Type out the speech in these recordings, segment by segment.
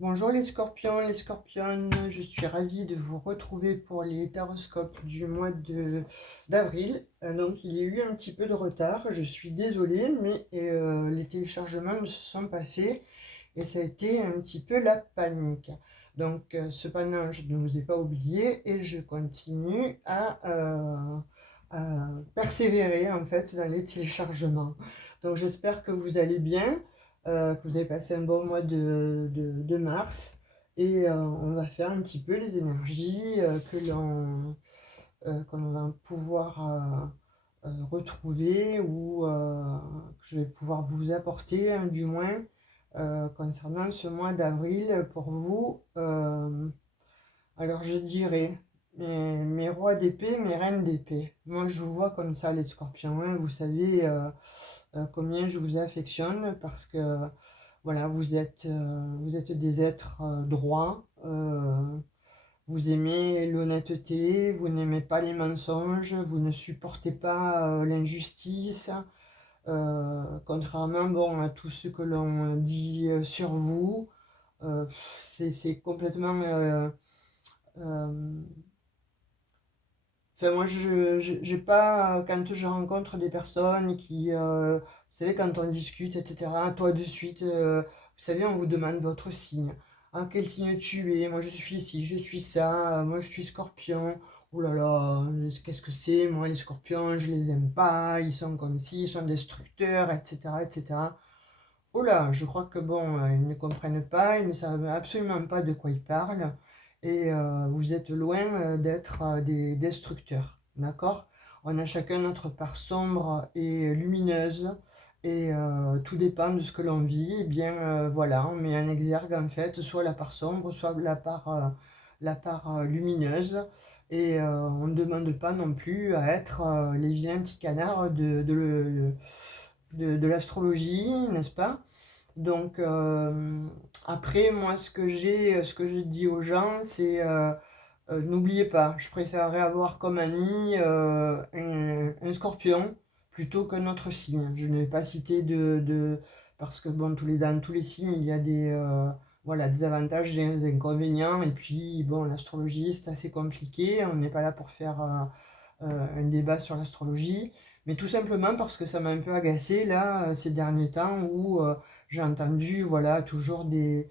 Bonjour les scorpions, je suis ravie de vous retrouver pour les taroscopes du mois d'avril. Donc il y a eu un petit peu de retard, je suis désolée, mais les téléchargements ne se sont pas faits et ça a été un petit peu la panique. Donc cependant, je ne vous ai pas oublié et je continue à persévérer en fait dans les téléchargements. Donc j'espère que vous allez bien, que vous avez passé un bon mois de mars. Et on va faire un petit peu les énergies que l'on va pouvoir retrouver ou que je vais pouvoir vous apporter, hein, du moins, concernant ce mois d'avril pour vous. Alors je dirais mes rois d'épée, mes reines d'épée. Moi je vous vois comme ça les scorpions, hein. Vous savez combien je vous affectionne parce que voilà, vous êtes des êtres droits, vous aimez l'honnêteté, vous n'aimez pas les mensonges, vous ne supportez pas l'injustice, contrairement bon, à tout ce que l'on dit sur vous. C'est complètement... Enfin, moi, j'ai pas, quand je rencontre des personnes vous savez, quand on discute, etc., toi de suite, vous savez, on vous demande votre signe. Ah, quel signe tu es? Moi, je suis ici, je suis ça, moi, je suis scorpion. Oh là là, qu'est-ce que c'est? Moi, les scorpions, je les aime pas, ils sont comme ci, ils sont destructeurs, etc., etc. Oh là, je crois que bon, ils ne comprennent pas, ils ne savent absolument pas de quoi ils parlent, et vous êtes loin d'être des destructeurs, d'accord? On a chacun notre part sombre et lumineuse, et tout dépend de ce que l'on vit. Eh bien, voilà, on met en exergue en fait soit la part sombre, soit la part lumineuse, et on ne demande pas non plus à être les vilains petits canards de l'astrologie, n'est-ce pas? Donc après, moi, ce que je dis aux gens, c'est n'oubliez pas, je préférerais avoir comme ami un scorpion plutôt qu'un autre signe. Je ne vais pas citer parce que bon, dans tous les signes, il y a voilà, des avantages, des inconvénients, et puis bon, l'astrologie, c'est assez compliqué, on n'est pas là pour faire un débat sur l'astrologie, mais tout simplement parce que ça m'a un peu agacé là ces derniers temps où j'ai entendu voilà toujours des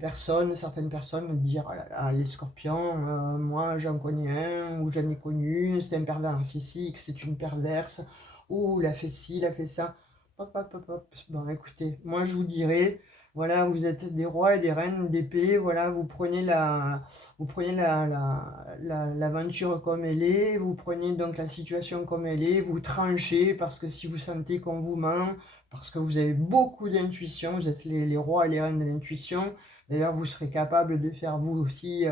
personnes, certaines personnes dire ah là là, les scorpions, moi j'en connais un ou j'en ai connu une, c'est un pervers narcissique, c'est une perverse, ou il a fait ci, il a fait ça. Hop, hop, hop, hop. Bon, écoutez, moi je vous dirais, voilà, vous êtes des rois et des reines d'épée, voilà, vous prenez l'aventure comme elle est, vous prenez donc la situation comme elle est, vous tranchez parce que si vous sentez qu'on vous ment, parce que vous avez beaucoup d'intuition, vous êtes les rois et les reines de l'intuition. D'ailleurs, vous serez capable de faire vous aussi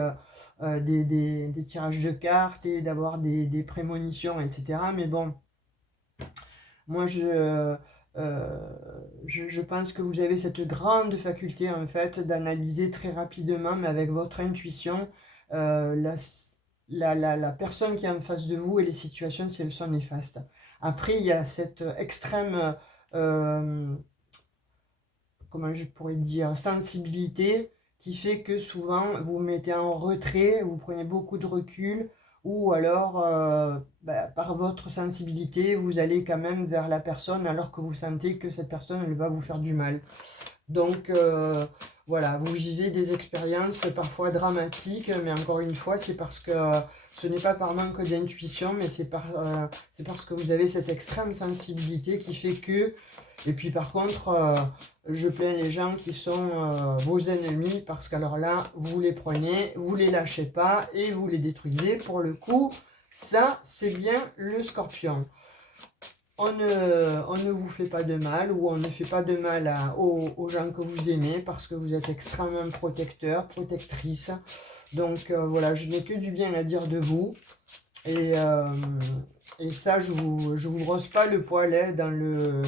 des tirages de cartes et d'avoir des prémonitions, etc. Mais bon, moi, je pense que vous avez cette grande faculté, en fait, d'analyser très rapidement, mais avec votre intuition, la personne qui est en face de vous et les situations si elles sont néfastes. Après, il y a cette extrême, euh, comment je pourrais dire, sensibilité qui fait que souvent vous vous mettez en retrait, vous prenez beaucoup de recul, ou alors par votre sensibilité, vous allez quand même vers la personne alors que vous sentez que cette personne elle va vous faire du mal. Donc voilà, vous vivez des expériences parfois dramatiques, mais encore une fois, c'est parce que ce n'est pas par manque d'intuition, mais c'est parce que vous avez cette extrême sensibilité qui fait que... Et puis par contre, je plains les gens qui sont vos ennemis, parce qu'alors là, vous les prenez, vous les lâchez pas et vous les détruisez. Pour le coup, ça, c'est bien le scorpion. On ne vous fait pas de mal, ou on ne fait pas de mal aux gens que vous aimez parce que vous êtes extrêmement protecteur, protectrice. Donc voilà, je n'ai que du bien à dire de vous. Et, euh, et ça, je vous brosse pas le poil, hein, dans le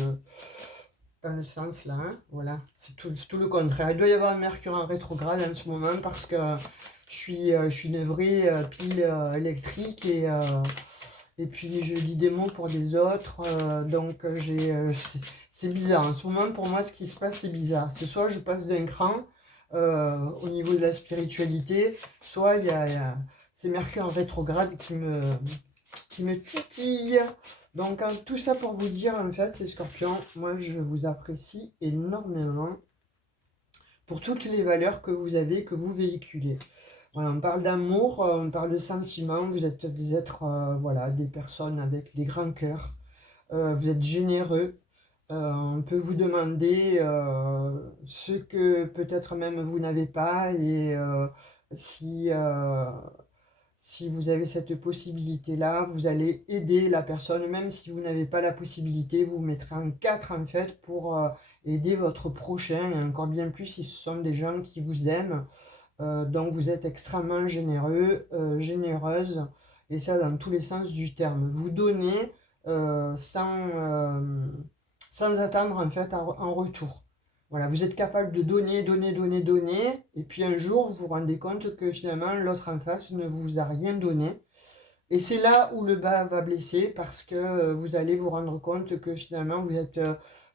sens là, hein. Voilà, c'est tout le contraire. Il doit y avoir un Mercure en rétrograde en ce moment parce que je suis une vraie pile électrique, et puis je dis des mots pour des autres, donc c'est bizarre. En ce moment, pour moi, ce qui se passe, c'est bizarre. C'est soit je passe d'un cran au niveau de la spiritualité, soit c'est Mercure en rétrograde qui me titille. Donc, tout ça pour vous dire, en fait, les scorpions, moi, je vous apprécie énormément pour toutes les valeurs que vous avez, que vous véhiculez. Voilà, on parle d'amour, on parle de sentiments, vous êtes des êtres, voilà, des personnes avec des grands cœurs, vous êtes généreux, on peut vous demander ce que peut-être même vous n'avez pas, et si, si vous avez cette possibilité-là, vous allez aider la personne, même si vous n'avez pas la possibilité, vous mettrez en quatre en fait pour aider votre prochain, et encore bien plus si ce sont des gens qui vous aiment. Donc vous êtes extrêmement généreux, généreuse, et ça dans tous les sens du terme. Vous donnez sans attendre en fait en retour. Voilà, vous êtes capable de donner, donner, donner, donner, et puis un jour vous vous rendez compte que finalement l'autre en face ne vous a rien donné. Et c'est là où le bas va blesser, parce que vous allez vous rendre compte que finalement vous êtes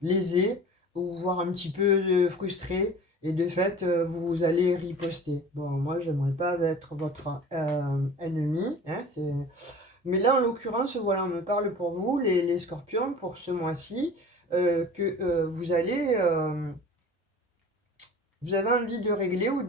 lésé, ou voire un petit peu frustré, et de fait vous allez riposter. Bon, moi j'aimerais pas être votre ennemi, hein, mais là en l'occurrence, voilà, on me parle pour vous, les scorpions, pour ce mois-ci, que vous avez envie de régler ou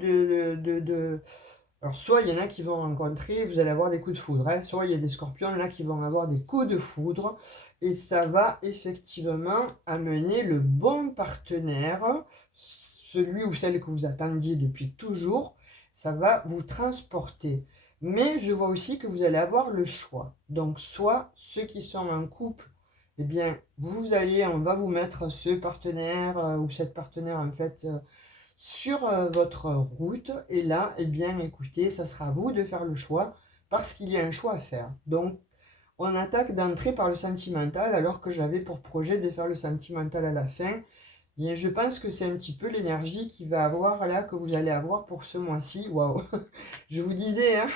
alors, soit il y en a qui vont rencontrer, vous allez avoir des coups de foudre, hein, soit il y a des scorpions là qui vont avoir des coups de foudre, et ça va effectivement amener le bon partenaire, celui ou celle que vous attendiez depuis toujours, ça va vous transporter. Mais je vois aussi que vous allez avoir le choix. Donc, soit ceux qui sont en couple, eh bien, on va vous mettre ce partenaire ou cette partenaire en fait sur votre route, et là, eh bien, écoutez, ça sera à vous de faire le choix, parce qu'il y a un choix à faire. Donc, on attaque d'entrée par le sentimental, alors que j'avais pour projet de faire le sentimental à la fin. Et je pense que c'est un petit peu l'énergie qui va avoir là, que vous allez avoir pour ce mois-ci. Waouh! Je vous disais, hein,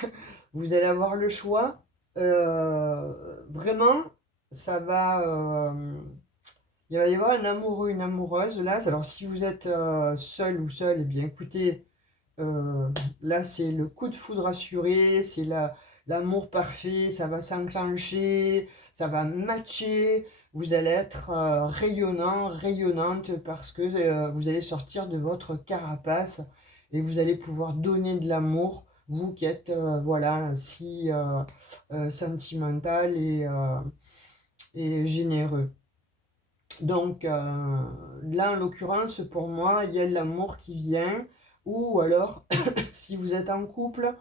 vous allez avoir le choix. Vraiment, ça va. Il va y avoir un amoureux, une amoureuse là. Alors si vous êtes seul ou seul, eh bien écoutez, euh, là c'est le coup de foudre assuré, c'est l'amour parfait, ça va s'enclencher, ça va matcher. Vous allez être rayonnant, rayonnante, parce que vous allez sortir de votre carapace, et vous allez pouvoir donner de l'amour, vous qui êtes voilà, si sentimental et généreux. Donc là, en l'occurrence, pour moi, il y a l'amour qui vient, ou alors, si vous êtes en couple,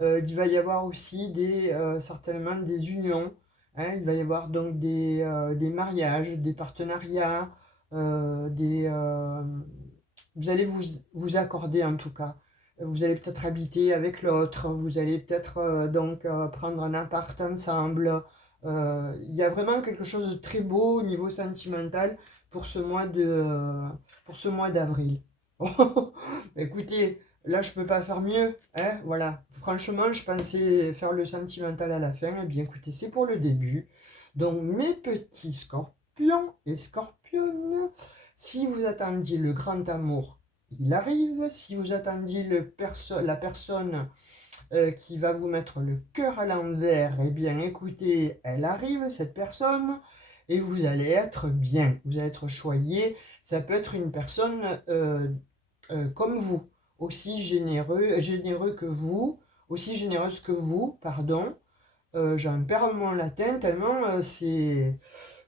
il va y avoir aussi certainement des unions, hein. Il va y avoir donc des mariages, des partenariats, euh, des, euh, vous allez vous accorder en tout cas. Vous allez peut-être habiter avec l'autre, vous allez peut-être donc prendre un appart ensemble. Il y a vraiment quelque chose de très beau au niveau sentimental pour pour ce mois d'avril. Écoutez, là je peux pas faire mieux, hein, voilà. Franchement, je pensais faire le sentimental à la fin. Eh bien, écoutez, c'est pour le début. Donc, mes petits scorpions et scorpionnes, si vous attendiez le grand amour, il arrive. Si vous attendiez la personne qui va vous mettre le cœur à l'envers, eh bien écoutez, elle arrive, cette personne, et vous allez être bien, vous allez être choyé. Ça peut être une personne comme vous, aussi généreux que vous, aussi généreuse que vous, pardon. J'en perds mon latin tellement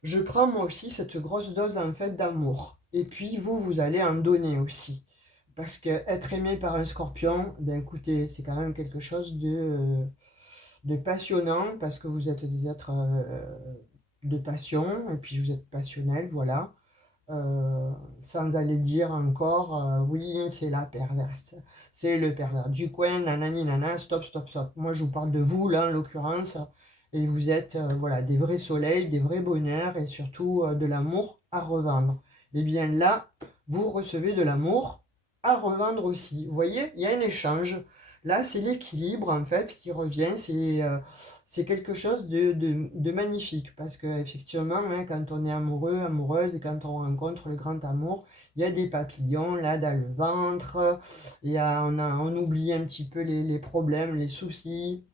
je prends moi aussi cette grosse dose en fait d'amour. Et puis vous allez en donner aussi. Parce que être aimé par un scorpion, ben écoutez, c'est quand même quelque chose de passionnant, parce que vous êtes des êtres de passion, et puis vous êtes passionnel, voilà. Sans aller dire encore, oui, c'est la perverse, c'est le pervers du coin, nanani, nana, stop, stop, stop. Moi, je vous parle de vous, là, en l'occurrence, et vous êtes, voilà, des vrais soleils, des vrais bonheurs, et surtout de l'amour à revendre. Et bien là, vous recevez de l'amour à revendre aussi. Vous voyez, il y a un échange. Là, c'est l'équilibre, en fait, qui revient. C'est quelque chose de magnifique. Parce qu'effectivement, hein, quand on est amoureux, amoureuse, et quand on rencontre le grand amour, il y a des papillons, là, dans le ventre. On oublie un petit peu les problèmes, les soucis.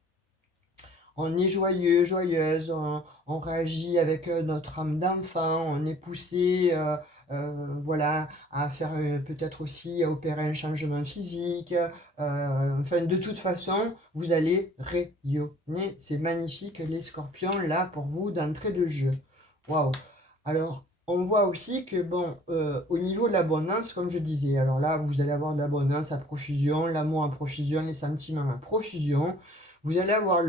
On est joyeux, joyeuse, on réagit avec notre âme d'enfant, on est poussé voilà, à faire peut-être aussi à opérer un changement physique. Enfin, de toute façon, vous allez rayonner. C'est magnifique, les scorpions, là, pour vous, d'entrée de jeu. Waouh! Alors, on voit aussi que, bon, au niveau de l'abondance, comme je disais, alors là, vous allez avoir de l'abondance à profusion, l'amour à profusion, les sentiments à profusion. Vous allez avoir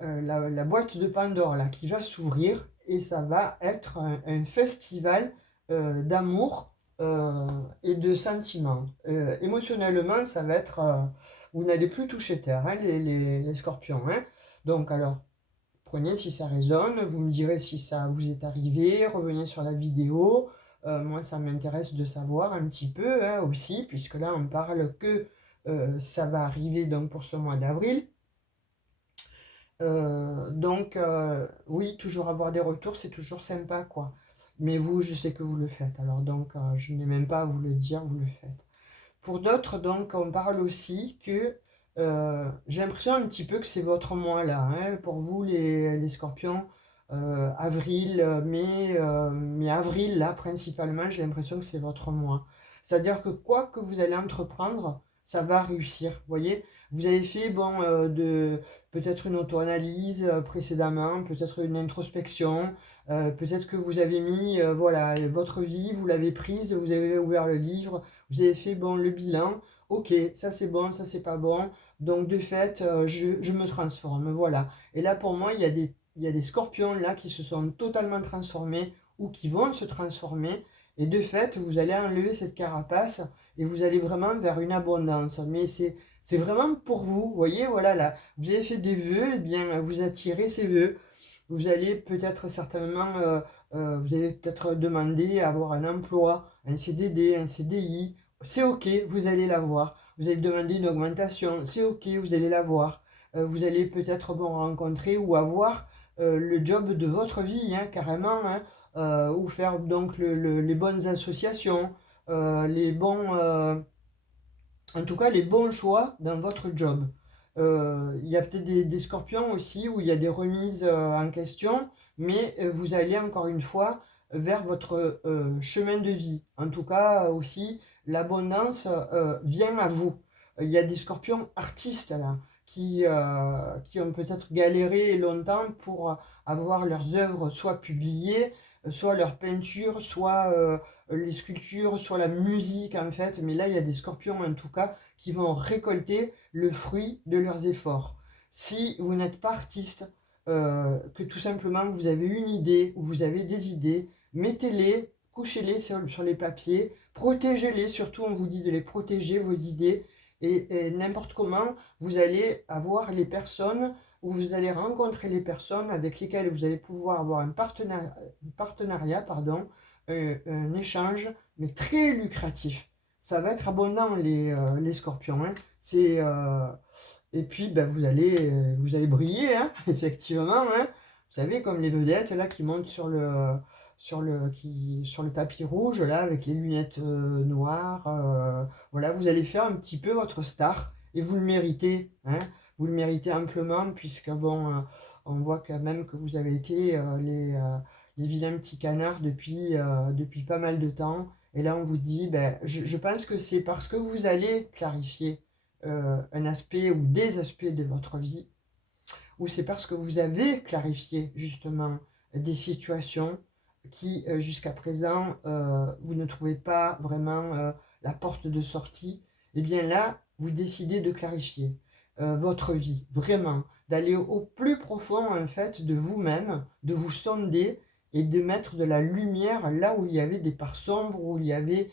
la boîte de Pandore là, qui va s'ouvrir et ça va être un festival d'amour et de sentiments. Émotionnellement, ça va être... vous n'allez plus toucher terre, hein, les scorpions. Hein. Donc alors, prenez si ça résonne, vous me direz si ça vous est arrivé, revenez sur la vidéo. Moi, ça m'intéresse de savoir un petit peu hein, aussi, puisque là, on parle que ça va arriver donc pour ce mois d'avril. Oui, toujours avoir des retours, c'est toujours sympa, quoi. Mais vous, je sais que vous le faites. Alors, donc, je n'ai même pas à vous le dire, vous le faites. Pour d'autres, donc, on parle aussi que j'ai l'impression un petit peu que c'est votre mois là, hein, pour vous les scorpions, avril, mai, mais avril là principalement, j'ai l'impression que c'est votre mois. C'est-à-dire que quoi que vous allez entreprendre, ça va réussir. Vous voyez, vous avez fait bon, peut-être une auto-analyse précédemment, peut-être une introspection, peut-être que vous avez mis voilà, votre vie, vous l'avez prise, vous avez ouvert le livre, vous avez fait bon, le bilan, ok, ça c'est bon, ça c'est pas bon, donc de fait, je me transforme, voilà. Et là pour moi, il y a des scorpions là qui se sont totalement transformés ou qui vont se transformer, et de fait, vous allez enlever cette carapace et vous allez vraiment vers une abondance. Mais c'est vraiment pour vous, vous voyez, voilà, là, vous avez fait des vœux, et bien vous attirez ces vœux. Vous allez peut-être certainement, vous avez peut-être demandé à avoir un emploi, un CDD, un CDI. C'est OK, vous allez l'avoir. Vous allez demander une augmentation, c'est OK, vous allez l'avoir. Vous allez peut-être bon, rencontrer ou avoir le job de votre vie, hein, carrément, hein, ou faire donc les bonnes associations, les bons, en tout cas les bons choix dans votre job. Il y a peut-être des scorpions aussi où il y a des remises en question, mais vous allez encore une fois vers votre chemin de vie. En tout cas aussi, l'abondance vient à vous. Il y a des scorpions artistes là, qui ont peut-être galéré longtemps pour avoir leurs œuvres soit publiées, soit leurs peintures, soit les sculptures, soit la musique en fait. Mais là, il y a des scorpions en tout cas qui vont récolter le fruit de leurs efforts. Si vous n'êtes pas artiste, que tout simplement vous avez une idée ou vous avez des idées, mettez-les, couchez-les sur les papiers, protégez-les, surtout on vous dit de les protéger, vos idées, et n'importe comment, vous allez avoir les personnes où vous allez rencontrer les personnes avec lesquelles vous allez pouvoir avoir un partenariat, pardon, un échange, mais très lucratif. Ça va être abondant les scorpions. Hein. Et puis ben, vous allez briller, hein, effectivement. Hein. Vous savez, comme les vedettes là, qui montent sur le tapis rouge là, avec les lunettes noires. Voilà, vous allez faire un petit peu votre star et vous le méritez. Hein. Vous le méritez amplement puisque bon, on voit quand même que vous avez été les vilains petits canards depuis pas mal de temps. Et là, on vous dit, ben, je pense que c'est parce que vous allez clarifier un aspect ou des aspects de votre vie, ou c'est parce que vous avez clarifié justement des situations qui, jusqu'à présent, vous ne trouvez pas vraiment la porte de sortie. Et bien là, vous décidez de clarifier votre vie, vraiment, d'aller au plus profond en fait de vous-même, de vous sonder et de mettre de la lumière là où il y avait des parts sombres, où il y avait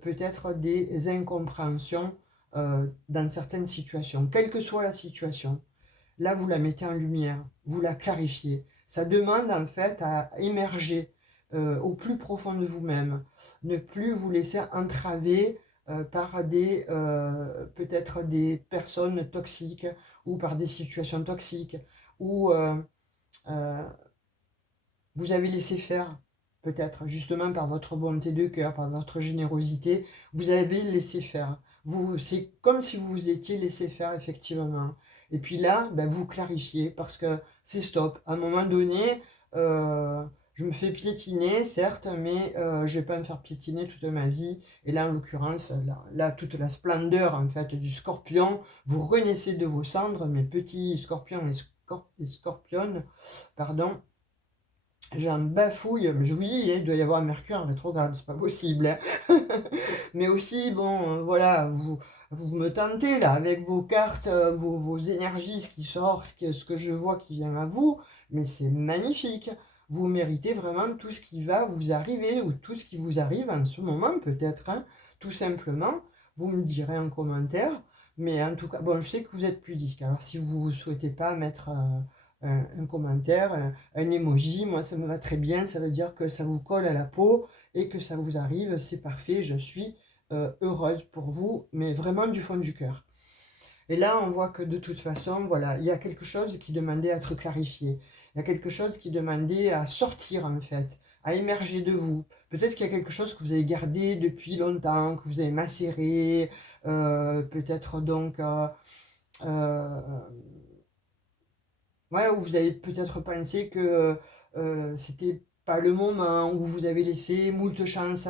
peut-être des incompréhensions dans certaines situations, quelle que soit la situation. Là, vous la mettez en lumière, vous la clarifiez. Ça demande en fait à émerger au plus profond de vous-même, ne plus vous laisser entraver par des peut-être des personnes toxiques ou par des situations toxiques ou euh, vous avez laissé faire, peut-être, justement par votre bonté de cœur, par votre générosité, vous avez laissé faire. C'est comme si vous vous étiez laissé faire, effectivement. Et puis là, ben, vous clarifiez, parce que c'est stop. À un moment donné, je me fais piétiner, certes, mais je ne vais pas me faire piétiner toute ma vie. Et là, en l'occurrence, là, toute la splendeur, en fait, du scorpion, vous renaissez de vos cendres, mes petits scorpions et scorpionnes, pardon. J'en bafouille, mais oui, il doit y avoir Mercure en rétrograde, c'est pas possible, hein. Mais aussi, bon, voilà, vous me tentez là, avec vos cartes, vos énergies, ce qui sort, ce que je vois qui vient à vous, mais c'est magnifique. Vous méritez vraiment tout ce qui va vous arriver, ou tout ce qui vous arrive en ce moment, peut-être, hein, tout simplement. Vous me direz en commentaire, mais en tout cas, bon, je sais que vous êtes pudique, alors si vous ne souhaitez pas mettre un commentaire, un emoji, moi ça me va très bien, ça veut dire que ça vous colle à la peau et que ça vous arrive, c'est parfait, je suis heureuse pour vous, mais vraiment du fond du cœur. Et là, on voit que de toute façon, voilà, il y a quelque chose qui demandait à être clarifié, il y a quelque chose qui demandait à sortir en fait, à émerger de vous. Peut-être qu'il y a quelque chose que vous avez gardé depuis longtemps, que vous avez macéré, peut-être donc... euh, ouais, où vous avez peut-être pensé que c'était pas le moment, où vous avez laissé moult chance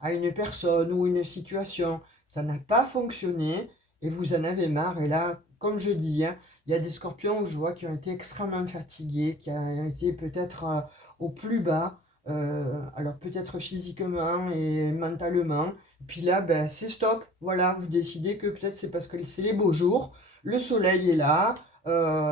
à une personne ou une situation. Ça n'a pas fonctionné et vous en avez marre. Et là, comme je dis, hein, il y a des scorpions où je vois qui ont été extrêmement fatigués, qui ont été peut-être au plus bas, alors peut-être physiquement et mentalement. Et puis là, ben, c'est stop. Voilà, vous décidez que peut-être c'est parce que c'est les beaux jours, le soleil est là,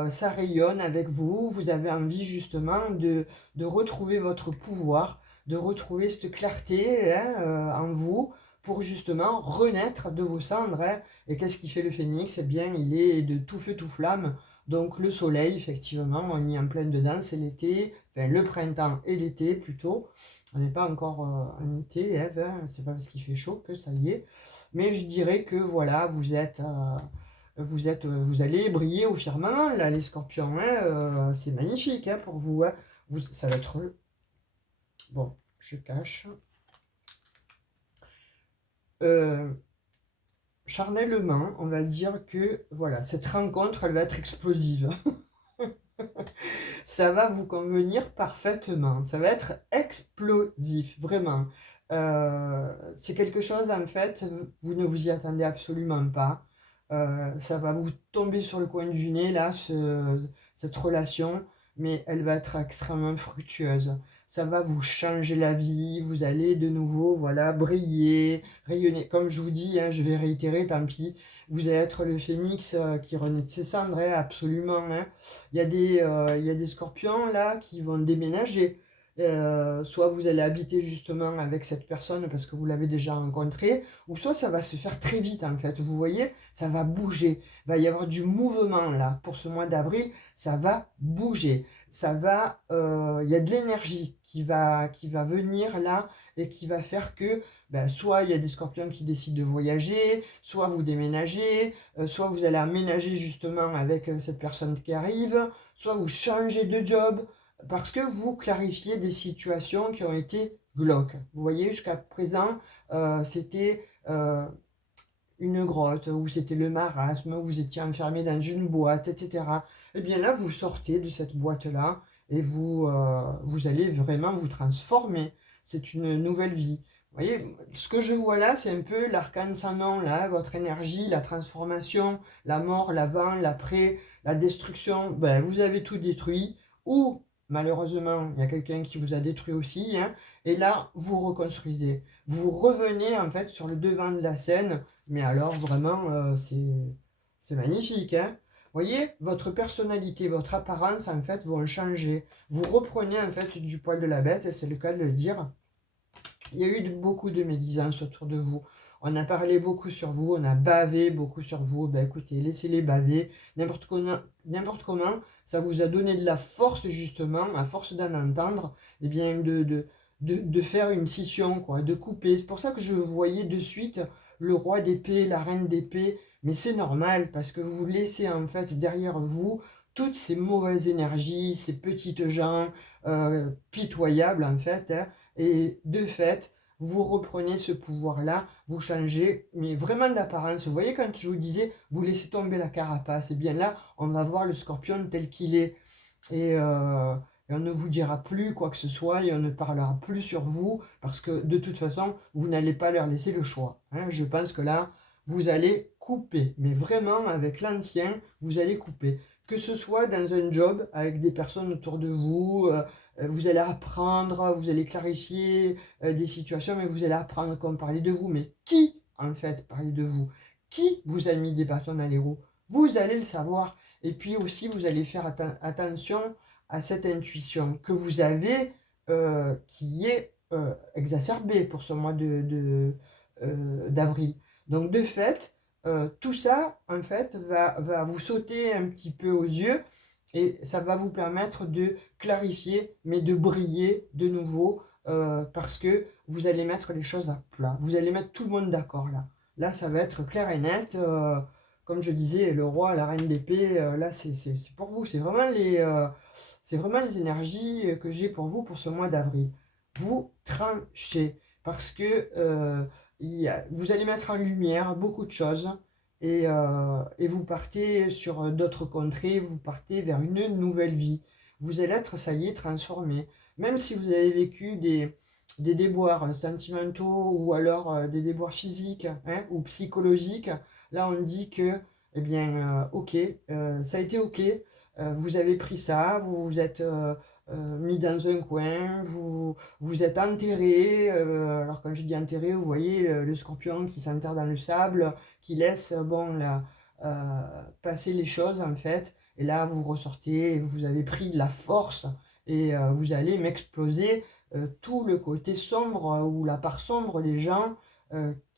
ça rayonne avec vous, vous avez envie justement de retrouver votre pouvoir, de retrouver cette clarté, hein, en vous pour justement renaître de vos cendres, hein. Et qu'est-ce qui fait le phénix? Eh bien, il est de tout feu, tout flamme. Donc le soleil, effectivement, on y est en plein dedans, c'est l'été, enfin le printemps et l'été plutôt. On n'est pas encore en été, Ève, hein, c'est pas parce qu'il fait chaud que ça y est. Mais je dirais que voilà, vous allez briller au firmament, là, les scorpions, hein, c'est magnifique, hein, pour vous, hein. Ça va être... Bon, je cache. Charnellement, on va dire que, voilà, cette rencontre, elle va être explosive. Ça va vous convenir parfaitement. Ça va être explosif, vraiment. C'est quelque chose, en fait, vous ne vous y attendez absolument pas. Ça va vous tomber sur le coin du nez, là, cette relation, mais elle va être extrêmement fructueuse. Ça va vous changer la vie, vous allez de nouveau, voilà, briller, rayonner. Comme je vous dis, hein, je vais réitérer, tant pis, vous allez être le phénix qui renaît de ses cendres, hein, absolument, hein. Il y a des scorpions, là, qui vont déménager. Soit vous allez habiter justement avec cette personne parce que vous l'avez déjà rencontrée, ou soit ça va se faire très vite en fait. Vous voyez, ça va bouger. Il va y avoir du mouvement là. Pour ce mois d'avril, ça va bouger. Il y a de l'énergie qui va venir là et qui va faire que ben, soit il y a des scorpions qui décident de voyager, soit vous déménagez, soit vous allez aménager justement avec cette personne qui arrive, soit vous changez de job parce que vous clarifiez des situations qui ont été glauques. Vous voyez, jusqu'à présent, c'était une grotte, ou c'était le marasme, où vous étiez enfermé dans une boîte, etc. Et bien là, vous sortez de cette boîte-là et vous allez vraiment vous transformer. C'est une nouvelle vie. Vous voyez, ce que je vois là, c'est un peu l'arcane sans nom, là, votre énergie, la transformation, la mort, l'avant, l'après, la destruction. Ben, vous avez tout détruit, ou malheureusement, il y a quelqu'un qui vous a détruit aussi, hein, et là, vous reconstruisez. Vous revenez en fait sur le devant de la scène, mais alors vraiment, c'est magnifique, hein. Vous voyez, votre personnalité, votre apparence, en fait, vont changer. Vous reprenez, en fait, du poil de la bête, et c'est le cas de le dire. Il y a eu beaucoup de médisances autour de vous. On a parlé beaucoup sur vous, on a bavé beaucoup sur vous. Ben écoutez, laissez-les baver. N'importe comment, ça vous a donné de la force, justement, à force d'en entendre, eh bien, de faire une scission, quoi, de couper. C'est pour ça que je voyais de suite le roi d'épée, la reine d'épée, mais c'est normal, parce que vous laissez en fait derrière vous toutes ces mauvaises énergies, ces petites gens pitoyables en fait, hein, et de fait, vous reprenez ce pouvoir-là, vous changez, mais vraiment d'apparence. Vous voyez, quand je vous disais, vous laissez tomber la carapace, et bien là, on va voir le scorpion tel qu'il est. Et on ne vous dira plus quoi que ce soit, et on ne parlera plus sur vous, parce que de toute façon, vous n'allez pas leur laisser le choix, hein. Je pense que là, vous allez couper, mais vraiment, avec l'ancien, vous allez couper. Que ce soit dans un job, avec des personnes autour de vous, vous allez apprendre, vous allez clarifier des situations, mais vous allez apprendre comment parler de vous. Mais qui, en fait, parlait de vous? Qui vous a mis des bâtons dans les roues? Vous allez le savoir. Et puis aussi, vous allez faire attention à cette intuition que vous avez, qui est exacerbée pour ce mois d'avril. Donc, de fait, tout ça, en fait, va vous sauter un petit peu aux yeux, et ça va vous permettre de clarifier, mais de briller de nouveau, parce que vous allez mettre les choses à plat. Vous allez mettre tout le monde d'accord là. Là, ça va être clair et net. Comme je disais, le roi, la reine d'épée, là, c'est pour vous. C'est vraiment les énergies que j'ai pour vous pour ce mois d'avril. Vous tranchez, parce que vous allez mettre en lumière beaucoup de choses, et vous partez sur d'autres contrées, vous partez vers une nouvelle vie. Vous allez être, ça y est, transformé. Même si vous avez vécu des déboires sentimentaux, ou alors des déboires physiques, hein, ou psychologiques, là on dit que, eh bien, ok, ça a été ok, vous avez pris ça, vous vous êtes mis dans un coin, vous êtes enterré. Alors quand je dis enterré, vous voyez le scorpion qui s'enterre dans le sable, qui laisse bon, passer les choses en fait. Et là, vous ressortez, vous avez pris de la force, et vous allez m'exploser tout le côté sombre, ou la part sombre des gens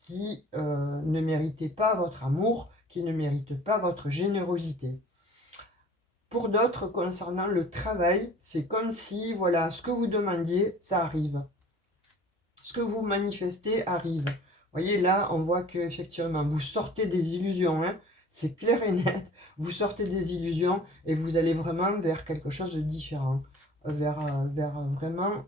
qui ne méritaient pas votre amour, qui ne méritent pas votre générosité. Pour d'autres, concernant le travail, c'est comme si, voilà, ce que vous demandiez, ça arrive. Ce que vous manifestez arrive. Vous voyez, là, on voit que effectivement, vous sortez des illusions, hein. C'est clair et net. Vous sortez des illusions, et vous allez vraiment vers quelque chose de différent, vers vraiment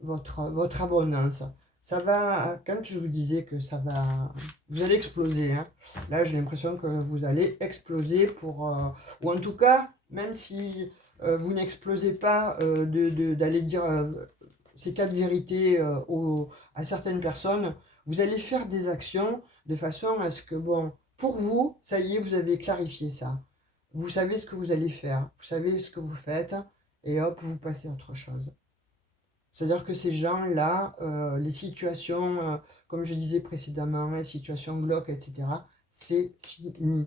votre abondance. Ça va, quand je vous disais que ça va, vous allez exploser, hein. Là, j'ai l'impression que vous allez exploser ou en tout cas, même si vous n'explosez pas, d'aller dire ces quatre vérités à certaines personnes, vous allez faire des actions de façon à ce que, bon, pour vous, ça y est, vous avez clarifié ça. Vous savez ce que vous allez faire, vous savez ce que vous faites, et hop, vous passez à autre chose. C'est-à-dire que ces gens-là, les situations, comme je disais précédemment, les situations glauques, etc., c'est fini.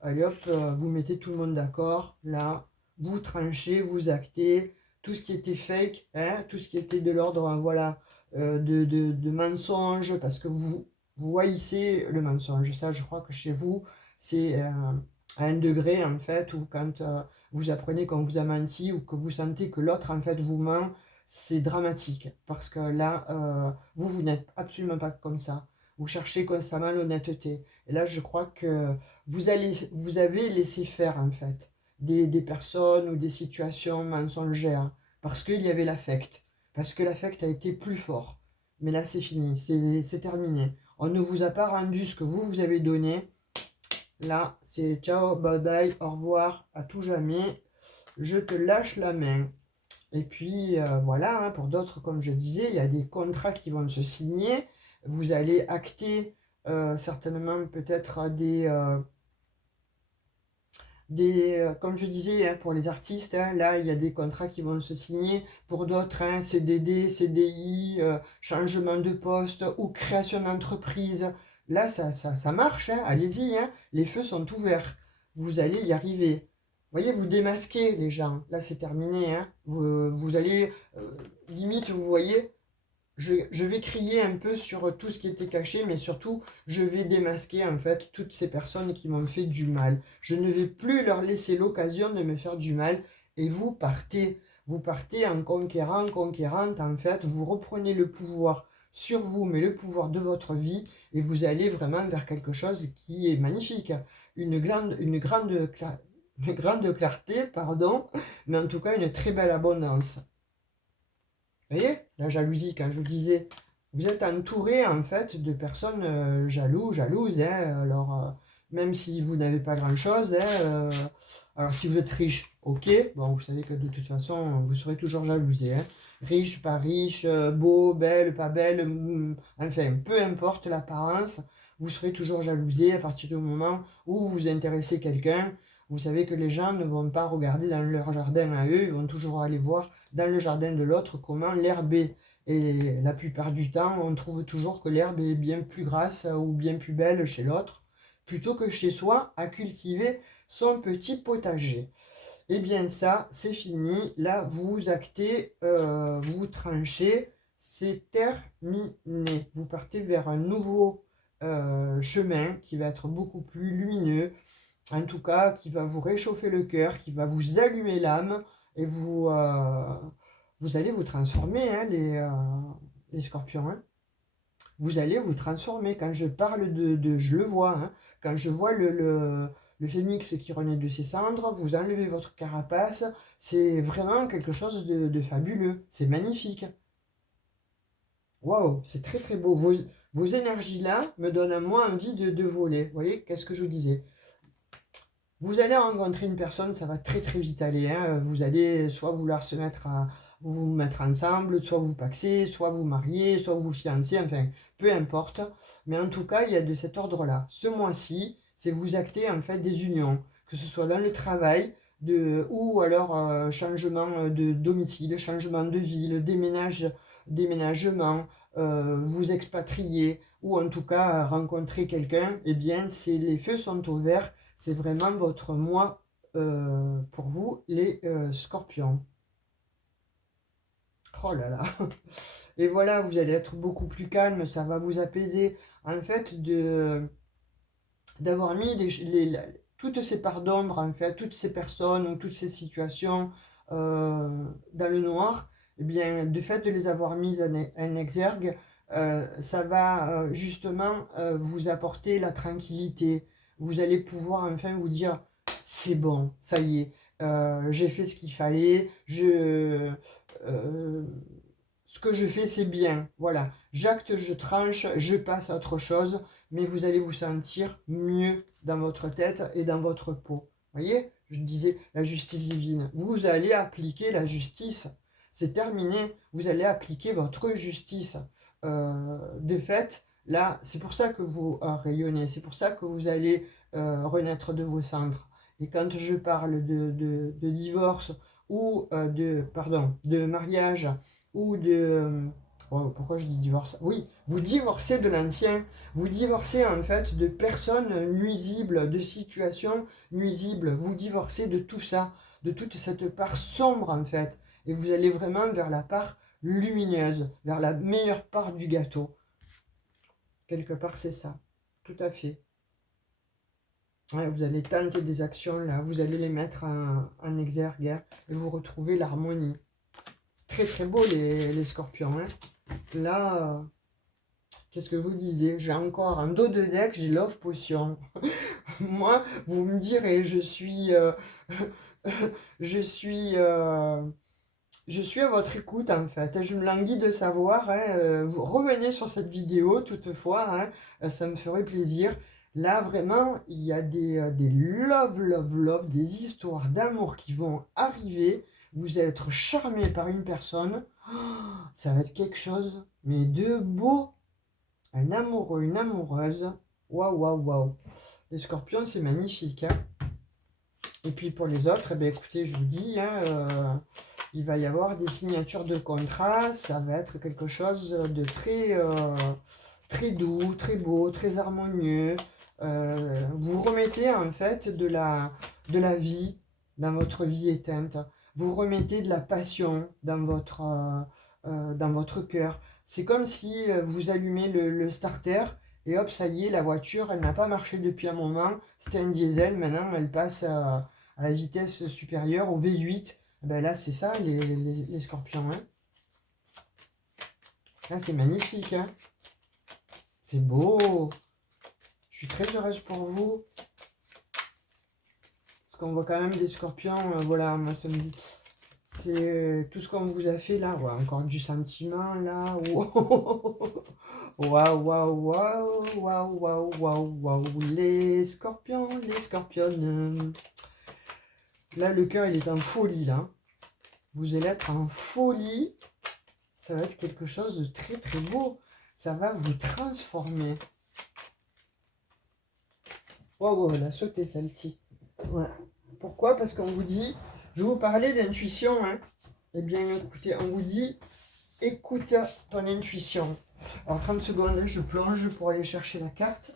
Allez hop, vous mettez tout le monde d'accord, là, vous tranchez, vous actez, tout ce qui était fake, hein, tout ce qui était de l'ordre, voilà, de mensonge, parce que vous haïssez le mensonge. Ça, je crois que chez vous, c'est à un degré, en fait, où quand vous apprenez qu'on vous a menti, ou que vous sentez que l'autre, en fait, vous ment, c'est dramatique, parce que là, vous n'êtes absolument pas comme ça. Vous cherchez constamment l'honnêteté. Et là, je crois que vous avez laissé faire, en fait, des personnes ou des situations mensongères, parce qu'il y avait l'affect, parce que l'affect a été plus fort. Mais là, c'est fini, c'est terminé. On ne vous a pas rendu ce que vous avez donné. Là, c'est ciao, bye bye, au revoir, à tout jamais. Je te lâche la main. Et puis voilà, hein, pour d'autres, comme je disais, il y a des contrats qui vont se signer. Vous allez acter certainement peut-être comme je disais, hein, pour les artistes, hein, là, il y a des contrats qui vont se signer. Pour d'autres, hein, CDD, CDI, changement de poste ou création d'entreprise. Là, ça marche, hein, allez-y, hein, les feux sont ouverts. Vous allez y arriver. Vous voyez, vous démasquez les gens. Là, c'est terminé, hein. Vous allez, limite, vous voyez, je vais crier un peu sur tout ce qui était caché, mais surtout, je vais démasquer en fait toutes ces personnes qui m'ont fait du mal. Je ne vais plus leur laisser l'occasion de me faire du mal, et vous partez. Vous partez en conquérant, conquérante, en fait, vous reprenez le pouvoir sur vous, mais le pouvoir de votre vie, et vous allez vraiment vers quelque chose qui est magnifique. Une grande clarté, pardon, mais en tout cas une très belle abondance. Vous voyez, la jalousie, quand je vous disais, vous êtes entouré en fait de personnes jalouses, hein, alors même si vous n'avez pas grand-chose, hein, alors si vous êtes riche, ok, bon, vous savez que de toute façon, vous serez toujours jalousé, hein, riche, pas riche, beau, belle, pas belle, enfin, peu importe l'apparence, vous serez toujours jalousé à partir du moment où vous intéressez quelqu'un. Vous savez que les gens ne vont pas regarder dans leur jardin à eux, ils vont toujours aller voir dans le jardin de l'autre comment l'herbe est. Et la plupart du temps, on trouve toujours que l'herbe est bien plus grasse ou bien plus belle chez l'autre, plutôt que chez soi à cultiver son petit potager. Eh bien ça, c'est fini. Là, vous actez, vous tranchez, c'est terminé. Vous partez vers un nouveau chemin qui va être beaucoup plus lumineux, en tout cas qui va vous réchauffer le cœur, qui va vous allumer l'âme, et vous allez vous transformer, hein, les scorpions. Hein. Vous allez vous transformer. Quand je parle je le vois, hein, quand je vois le phénix qui renaît de ses cendres, vous enlevez votre carapace, c'est vraiment quelque chose de fabuleux, c'est magnifique. Waouh, c'est très très beau. Vos énergies-là me donnent à moi envie de voler. Vous voyez, qu'est-ce que je vous disais? Vous allez rencontrer une personne, ça va très très vite aller. Hein. Vous allez soit vouloir vous mettre ensemble, soit vous paxer, soit vous marier, soit vous fiancer, enfin, peu importe. Mais en tout cas, il y a de cet ordre-là. Ce mois-ci, c'est vous acter en fait des unions, que ce soit dans le travail, ou alors changement de domicile, changement de ville, déménagement, vous expatrier, ou en tout cas rencontrer quelqu'un, eh bien, les feux sont au vert. C'est vraiment votre mois pour vous, les scorpions. Oh là là. Et voilà, vous allez être beaucoup plus calme, ça va vous apaiser. En fait, d'avoir mis toutes ces parts d'ombre, en fait, toutes ces personnes ou toutes ces situations dans le noir, eh bien, de fait de les avoir mises en exergue, ça va justement vous apporter la tranquillité. Vous allez pouvoir enfin vous dire, c'est bon, ça y est, j'ai fait ce qu'il fallait, ce que je fais, c'est bien. Voilà, j'acte, je tranche, je passe à autre chose, mais vous allez vous sentir mieux dans votre tête et dans votre peau. Vous voyez, je disais la justice divine. Vous allez appliquer la justice. C'est terminé. Vous allez appliquer votre justice. De fait, là, c'est pour ça que vous rayonnez. C'est pour ça que vous allez renaître de vos cendres. Et quand je parle de divorce ou de mariage ou pourquoi je dis divorce? Oui, vous divorcez de l'ancien, vous divorcez en fait de personnes nuisibles, de situations nuisibles, vous divorcez de tout ça, de toute cette part sombre en fait, et vous allez vraiment vers la part lumineuse, vers la meilleure part du gâteau. Quelque part c'est ça, tout à fait. Ouais, vous allez tenter des actions là, vous allez les mettre en exergue, hein, et vous retrouvez l'harmonie. Très très beau les scorpions. Hein. Là, qu'est-ce que vous disiez? J'ai encore un dos de deck, j'ai Love Potion. Moi, vous me direz, je suis, je suis à votre écoute en fait. Je me languis de savoir. Hein, vous revenez sur cette vidéo toutefois, hein, ça me ferait plaisir. Là, vraiment, il y a des love, des histoires d'amour qui vont arriver. Vous allez être charmé par une personne. Oh, ça va être quelque chose, mais de beau. Un amoureux, une amoureuse. Waouh, waouh, waouh. Les scorpions, c'est magnifique. Hein. Et puis pour les autres, eh bien, écoutez, je vous dis, hein, il va y avoir des signatures de contrat. Ça va être quelque chose de très doux, très beau, très harmonieux. Vous remettez en fait de la vie dans votre vie éteinte. Vous remettez de la passion dans votre cœur. C'est comme si vous allumez le starter et hop, ça y est, la voiture, elle n'a pas marché depuis un moment. C'était un diesel, maintenant elle passe à la vitesse supérieure, au V8. Ben là, c'est ça, les scorpions. Hein. Là, c'est magnifique. Hein. C'est beau. Je suis très heureuse pour vous. Parce qu'on voit quand même des scorpions. Voilà, moi, ça me dit... C'est tout ce qu'on vous a fait là. Ouais, encore du sentiment là. Waouh, waouh, waouh, waouh, waouh, waouh, waouh. Les scorpions, les scorpionnes. Là, le cœur, il est en folie là. Vous allez être en folie. Ça va être quelque chose de très très beau. Ça va vous transformer. Waouh, elle a sauté celle-ci. Ouais. Pourquoi? Parce qu'on vous dit, je vous parlais d'intuition. Hein. Eh bien, écoutez, on vous dit, écoute ton intuition. Alors, 30 secondes, je plonge pour aller chercher la carte.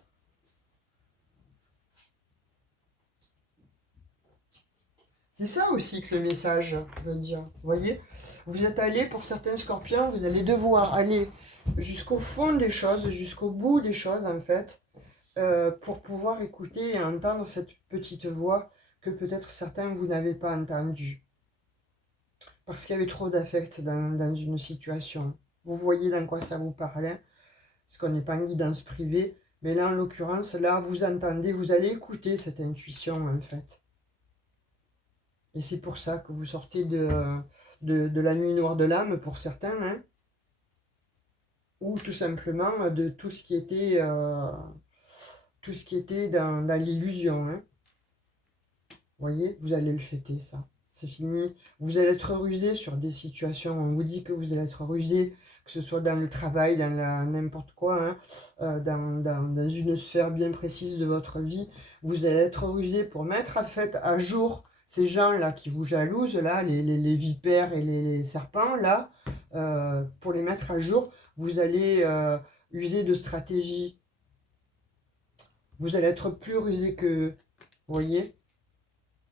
C'est ça aussi que le message veut dire. Vous voyez, vous êtes allé, pour certains scorpions, vous allez devoir aller jusqu'au fond des choses, jusqu'au bout des choses, en fait, pour pouvoir écouter et entendre cette petite voix que peut-être certains vous n'avez pas entendue. Parce qu'il y avait trop d'affect dans une situation. Vous voyez dans quoi ça vous parlait, parce qu'on n'est pas en guidance privée, mais là, en l'occurrence, là, vous entendez, vous allez écouter cette intuition, en fait. Et c'est pour ça que vous sortez de la nuit noire de l'âme, pour certains, hein, ou tout simplement de tout ce qui était, dans l'illusion. Hein. Vous voyez, vous allez le fêter, ça. C'est fini. Vous allez être rusé sur des situations. On vous dit que vous allez être rusé, que ce soit dans le travail, dans n'importe quoi, hein, dans une sphère bien précise de votre vie. Vous allez être rusé pour mettre à jour ces gens-là qui vous jalousent, là, les vipères et les serpents, là, pour les mettre à jour, vous allez user de stratégie. Vous allez être plus rusé qu'eux. Vous voyez?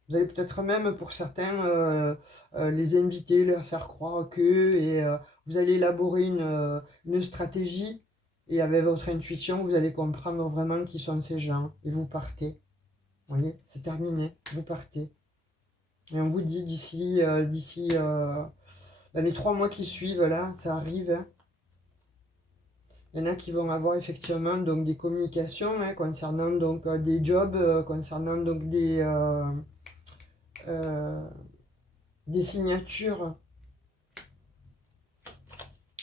Vous allez peut-être même, pour certains, les inviter, leur faire croire que, et vous allez élaborer une stratégie, et avec votre intuition, vous allez comprendre vraiment qui sont ces gens, et vous partez. Vous voyez, c'est terminé, vous partez. Et on vous dit dans les 3 mois qui suivent, là, ça arrive. Hein. Il y en a qui vont avoir effectivement donc des communications hein, concernant donc des jobs, concernant donc des signatures.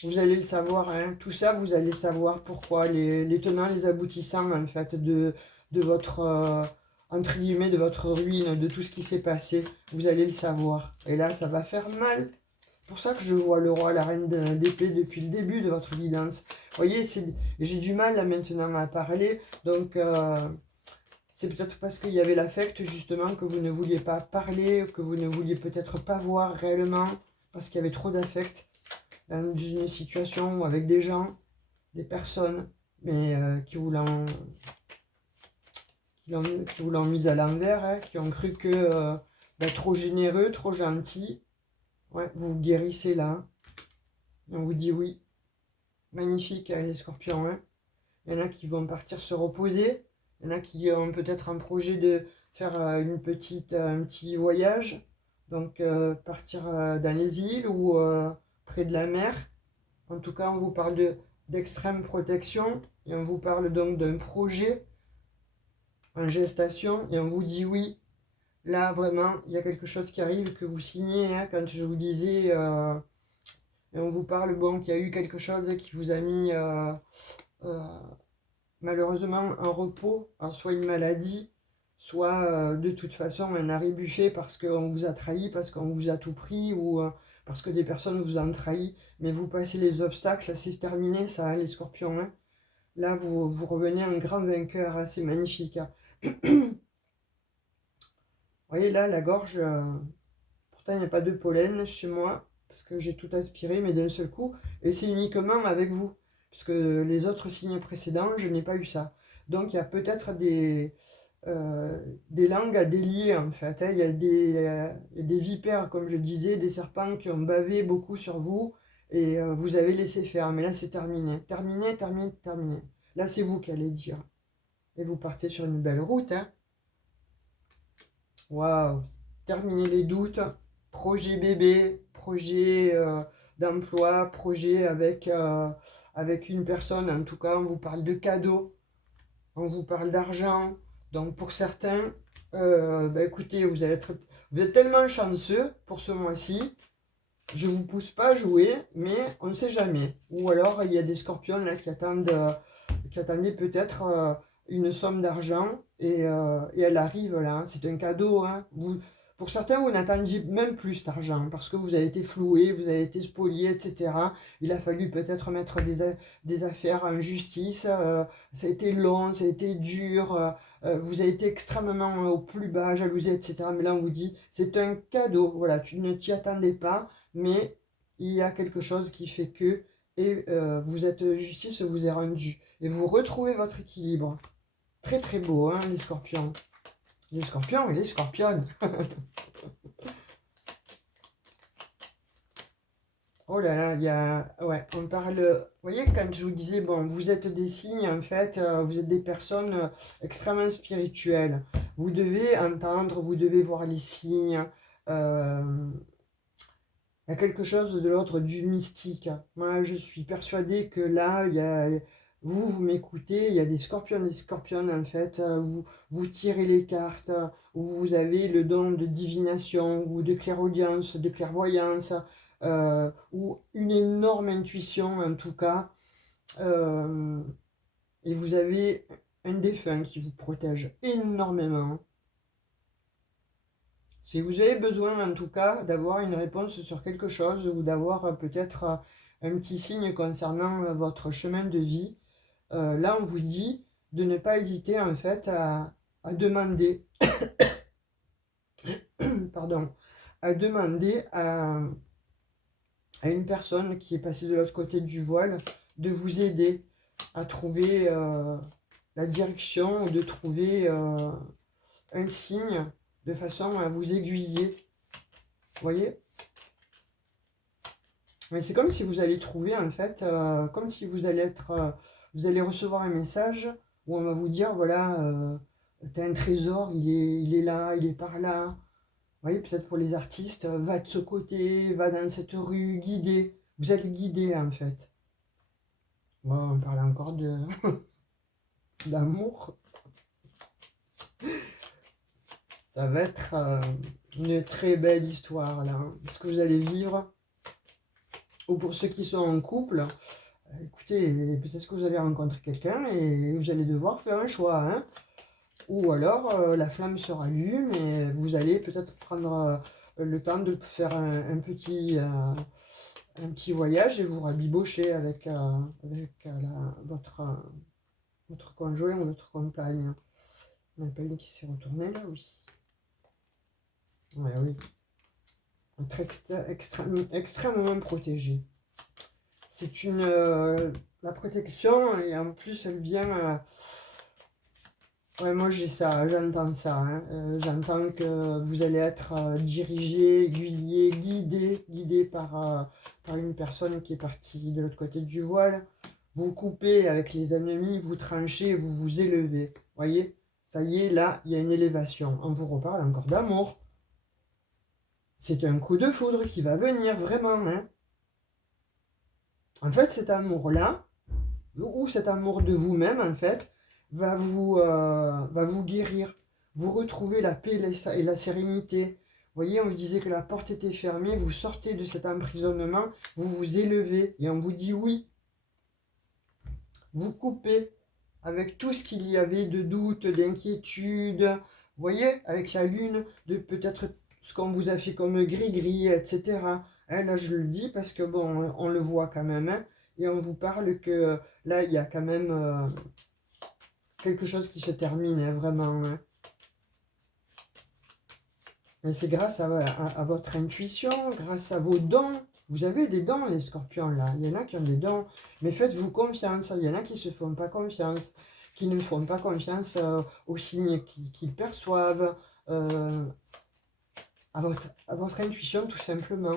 Vous allez le savoir, hein. Tout ça, vous allez savoir pourquoi, les tenants, les aboutissants, en fait, de votre, entre guillemets, de votre ruine, de tout ce qui s'est passé. Vous allez le savoir. Et là, ça va faire mal. C'est pour ça que je vois le roi, la reine d'épée depuis le début de votre guidance. Vous voyez, j'ai du mal là maintenant à parler, donc c'est peut-être parce qu'il y avait l'affect justement que vous ne vouliez pas parler, que vous ne vouliez peut-être pas voir réellement, parce qu'il y avait trop d'affect dans une situation avec des gens, des personnes, mais qui vous l'ont mise à l'envers, hein, qui ont cru que trop généreux, trop gentil. Ouais, vous vous guérissez là. Et on vous dit oui. Magnifique, hein, les scorpions. Hein. Il y en a qui vont partir se reposer. Il y en a qui ont peut-être un projet de faire un petit voyage. Donc partir dans les îles ou près de la mer. En tout cas, on vous parle d'extrême protection. Et on vous parle donc d'un projet en gestation. Et on vous dit oui. Là, vraiment, il y a quelque chose qui arrive, que vous signez. Hein, quand je vous disais... et on vous parle, bon, qu'il y a eu quelque chose qui vous a mis malheureusement un repos, alors soit une maladie, soit de toute façon un arrêt bûcher parce qu'on vous a trahi, parce qu'on vous a tout pris, ou parce que des personnes vous ont trahi. Mais vous passez les obstacles, c'est terminé ça, hein, les scorpions. Hein. Là, vous revenez un grand vainqueur, hein, c'est magnifique. Hein. Vous voyez là, la gorge, pourtant il n'y a pas de pollen chez moi, parce que j'ai tout aspiré, mais d'un seul coup, et c'est uniquement avec vous, puisque les autres signes précédents, je n'ai pas eu ça. Donc il y a peut-être des langues à délier, en fait. Hein. Il y a des vipères, comme je disais, des serpents qui ont bavé beaucoup sur vous, et vous avez laissé faire. Mais là, c'est terminé. Terminé, terminé, terminé. Là, c'est vous qui allez dire. Et vous partez sur une belle route. Hein. Waouh! Terminez les doutes. projet bébé, projet d'emploi, projet avec une personne. En tout cas, on vous parle de cadeaux, on vous parle d'argent. Donc pour certains, écoutez, vous êtes tellement chanceux pour ce mois-ci. Je vous pousse pas à jouer, mais on ne sait jamais. Ou alors il y a des scorpions là qui attendaient peut-être une somme d'argent et elle arrive là. Hein. C'est un cadeau. Hein. Pour certains, vous n'attendiez même plus cet argent parce que vous avez été floué, vous avez été spolié, etc. Il a fallu peut-être mettre des affaires en justice. Ça a été long, ça a été dur. Vous avez été extrêmement au plus bas, jalousé, etc. Mais là, on vous dit, c'est un cadeau. Voilà, tu ne t'y attendais pas, mais il y a quelque chose qui fait que, et justice vous est rendue. Et vous retrouvez votre équilibre. Très très beau, hein, les scorpions. Les scorpions et les scorpionnes. Oh là là, il y a... Ouais, on parle... Vous voyez, quand je vous disais, bon, vous êtes des signes, en fait, vous êtes des personnes extrêmement spirituelles. Vous devez entendre, vous devez voir les signes. Euh, il y a quelque chose de l'ordre du mystique. Moi, je suis persuadée que là, il y a... Vous m'écoutez, il y a des scorpions, en fait. Vous tirez les cartes, vous avez le don de divination, ou de clairaudience, de clairvoyance, ou une énorme intuition, en tout cas. Euh, et vous avez un défunt qui vous protège énormément. Si vous avez besoin, en tout cas, d'avoir une réponse sur quelque chose ou d'avoir peut-être un petit signe concernant votre chemin de vie, là, on vous dit de ne pas hésiter, en fait, à demander, pardon, à demander à une personne qui est passée de l'autre côté du voile de vous aider à trouver la direction ou de trouver un signe de façon à vous aiguiller. Vous voyez? Mais c'est comme si vous allez trouver, en fait, comme si vous allez vous allez recevoir un message où on va vous dire, voilà, t'as un trésor, il est là, il est par là. Vous voyez, peut-être pour les artistes, va de ce côté, va dans cette rue, guidé. Vous êtes guidé, en fait. Bon, on parle encore d'amour. Ça va être une très belle histoire, là. Ce que vous allez vivre. Ou pour ceux qui sont en couple, écoutez, peut-être que vous allez rencontrer quelqu'un et vous allez devoir faire un choix. Hein. Ou alors, la flamme se rallume et vous allez peut-être prendre le temps de faire un petit voyage et vous rabibocher avec votre conjoint ou votre compagne. Il n'y en a pas une qui s'est retournée là, oui. Ouais, oui. Être extrêmement protégé. C'est la protection, et en plus, elle vient... ouais, moi, j'ai ça, j'entends ça. Hein. J'entends que vous allez être dirigé, aiguillé, guidé par une personne qui est partie de l'autre côté du voile. Vous coupez avec les ennemis, vous tranchez, vous vous élevez. Voyez? Ça y est, là, il y a une élévation. On vous reparle encore d'amour. C'est un coup de foudre qui va venir, vraiment. Hein. En fait, cet amour-là, ou cet amour de vous-même, en fait, va vous guérir. Vous retrouvez la paix et la sérénité. Vous voyez, on vous disait que la porte était fermée, vous sortez de cet emprisonnement, vous vous élevez, et on vous dit oui. Vous coupez avec tout ce qu'il y avait de doute, d'inquiétude. Vous voyez, avec la lune, de peut-être ce qu'on vous a fait comme gris-gris, etc. Hein, là, je le dis parce que, bon, on le voit quand même. Hein, et on vous parle que là, il y a quand même quelque chose qui se termine, hein, vraiment. Hein. Mais c'est grâce à votre intuition, grâce à vos dons. Vous avez des dons, les scorpions, là. Il y en a qui ont des dons. Mais faites-vous confiance. Il y en a qui ne se font pas confiance. Qui ne font pas confiance aux signes qu'ils perçoivent. À votre intuition, tout simplement.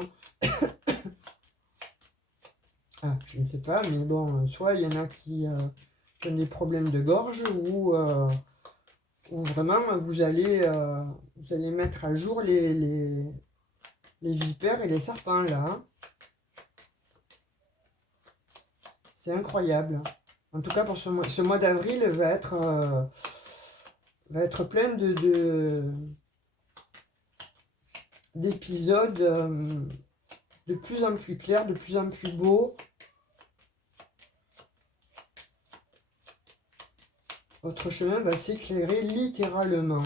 Ah, je ne sais pas, mais bon, soit il y en a qui ont des problèmes de gorge ou vraiment vous allez mettre à jour les vipères et les serpents là. Hein. C'est incroyable. En tout cas, pour ce mois d'avril va être plein d'épisodes de plus en plus clairs, de plus en plus beaux. Votre chemin va s'éclairer littéralement.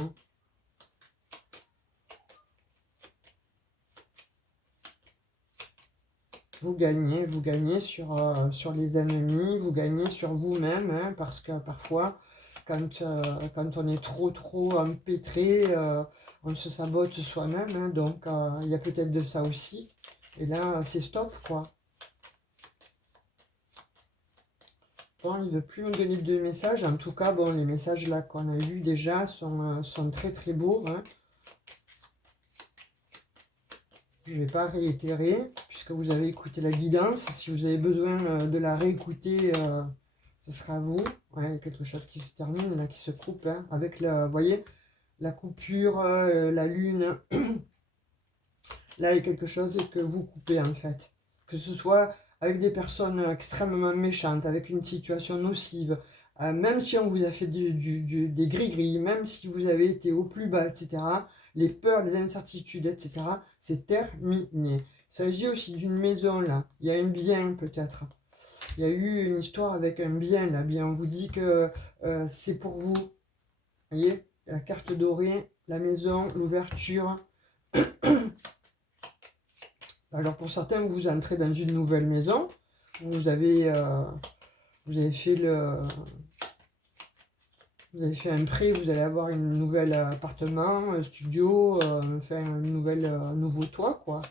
Vous gagnez sur les ennemis, vous gagnez sur vous-même, hein, parce que parfois, quand on est trop empêtré, on se sabote soi-même, hein, donc il y a peut-être de ça aussi. Et là, c'est stop, quoi. Bon, il ne veut plus me donner de messages. En tout cas, bon, les messages là qu'on a eus déjà sont très beaux. Hein. Je ne vais pas réitérer, puisque vous avez écouté la guidance. Si vous avez besoin de la réécouter, ce sera à vous. Ouais, il y a quelque chose qui se termine, là, qui se coupe. Hein, avec la, vous voyez, la coupure, la lune. Là, il y a quelque chose que vous coupez, en fait. Que ce soit avec des personnes extrêmement méchantes, avec une situation nocive, même si on vous a fait des gris-gris, même si vous avez été au plus bas, etc., les peurs, les incertitudes, etc., c'est terminé. Il s'agit aussi d'une maison, là. Il y a un bien, peut-être. Il y a eu une histoire avec un bien, là. Bien, on vous dit que c'est pour vous. Vous voyez, la carte dorée, la maison, l'ouverture. Alors pour certains, vous entrez dans une nouvelle maison, vous avez fait un prêt, vous allez avoir un nouvel appartement, un studio, enfin un nouveau toit, quoi.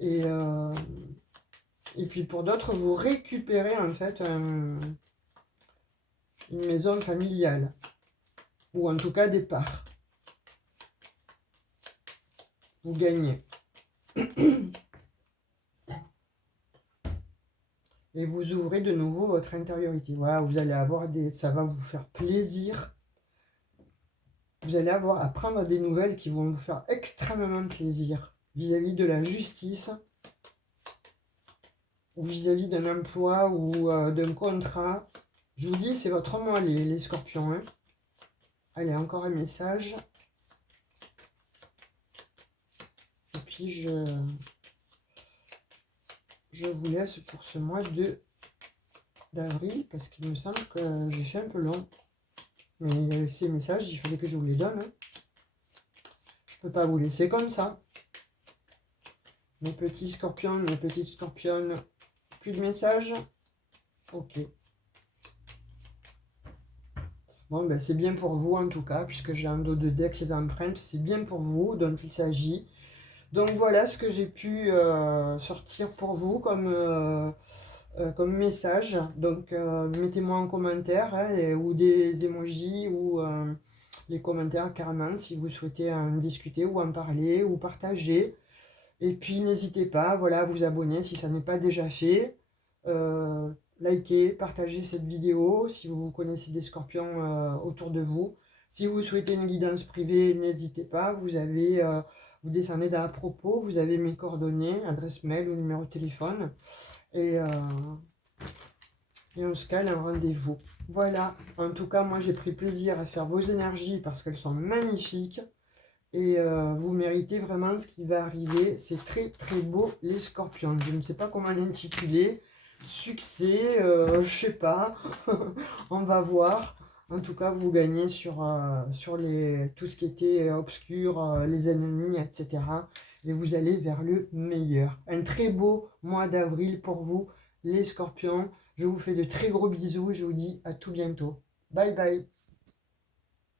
Et puis pour d'autres, vous récupérez en fait une maison familiale, ou en tout cas des parts. Vous gagnez. Et vous ouvrez de nouveau votre intériorité. Voilà, vous allez avoir ça va vous faire plaisir. Vous allez avoir à prendre des nouvelles qui vont vous faire extrêmement plaisir vis-à-vis de la justice, ou vis-à-vis d'un emploi ou d'un contrat. Je vous dis, c'est votre mois, les scorpions. Hein. Allez, encore un message. Et puis je vous laisse pour ce mois d'avril, parce qu'il me semble que j'ai fait un peu long. Mais ces messages, il fallait que je vous les donne. Hein. Je ne peux pas vous laisser comme ça. Mes petits scorpions, mes petites scorpionnes, plus de messages. Ok. Bon, ben c'est bien pour vous en tout cas, puisque j'ai un dos de deck, les empreintes, c'est bien pour vous dont il s'agit. Donc voilà ce que j'ai pu sortir pour vous comme message. Donc mettez-moi en commentaire hein, ou des emojis ou les commentaires carrément si vous souhaitez en discuter ou en parler ou partager. Et puis n'hésitez pas voilà, à vous abonner si ça n'est pas déjà fait. Likez, partagez cette vidéo si vous connaissez des scorpions autour de vous. Si vous souhaitez une guidance privée, n'hésitez pas. Vous descendez dans à propos, vous avez mes coordonnées, adresse mail ou numéro de téléphone. Et on se cale un rendez-vous. Voilà, en tout cas, moi j'ai pris plaisir à faire vos énergies parce qu'elles sont magnifiques. Et vous méritez vraiment ce qui va arriver. C'est très beau, les scorpions. Je ne sais pas comment l'intituler. Succès, je sais pas. On va voir. En tout cas, vous gagnez sur tout ce qui était obscur, les ennemis, etc. Et vous allez vers le meilleur. Un très beau mois d'avril pour vous, les scorpions. Je vous fais de très gros bisous et je vous dis à tout bientôt. Bye bye.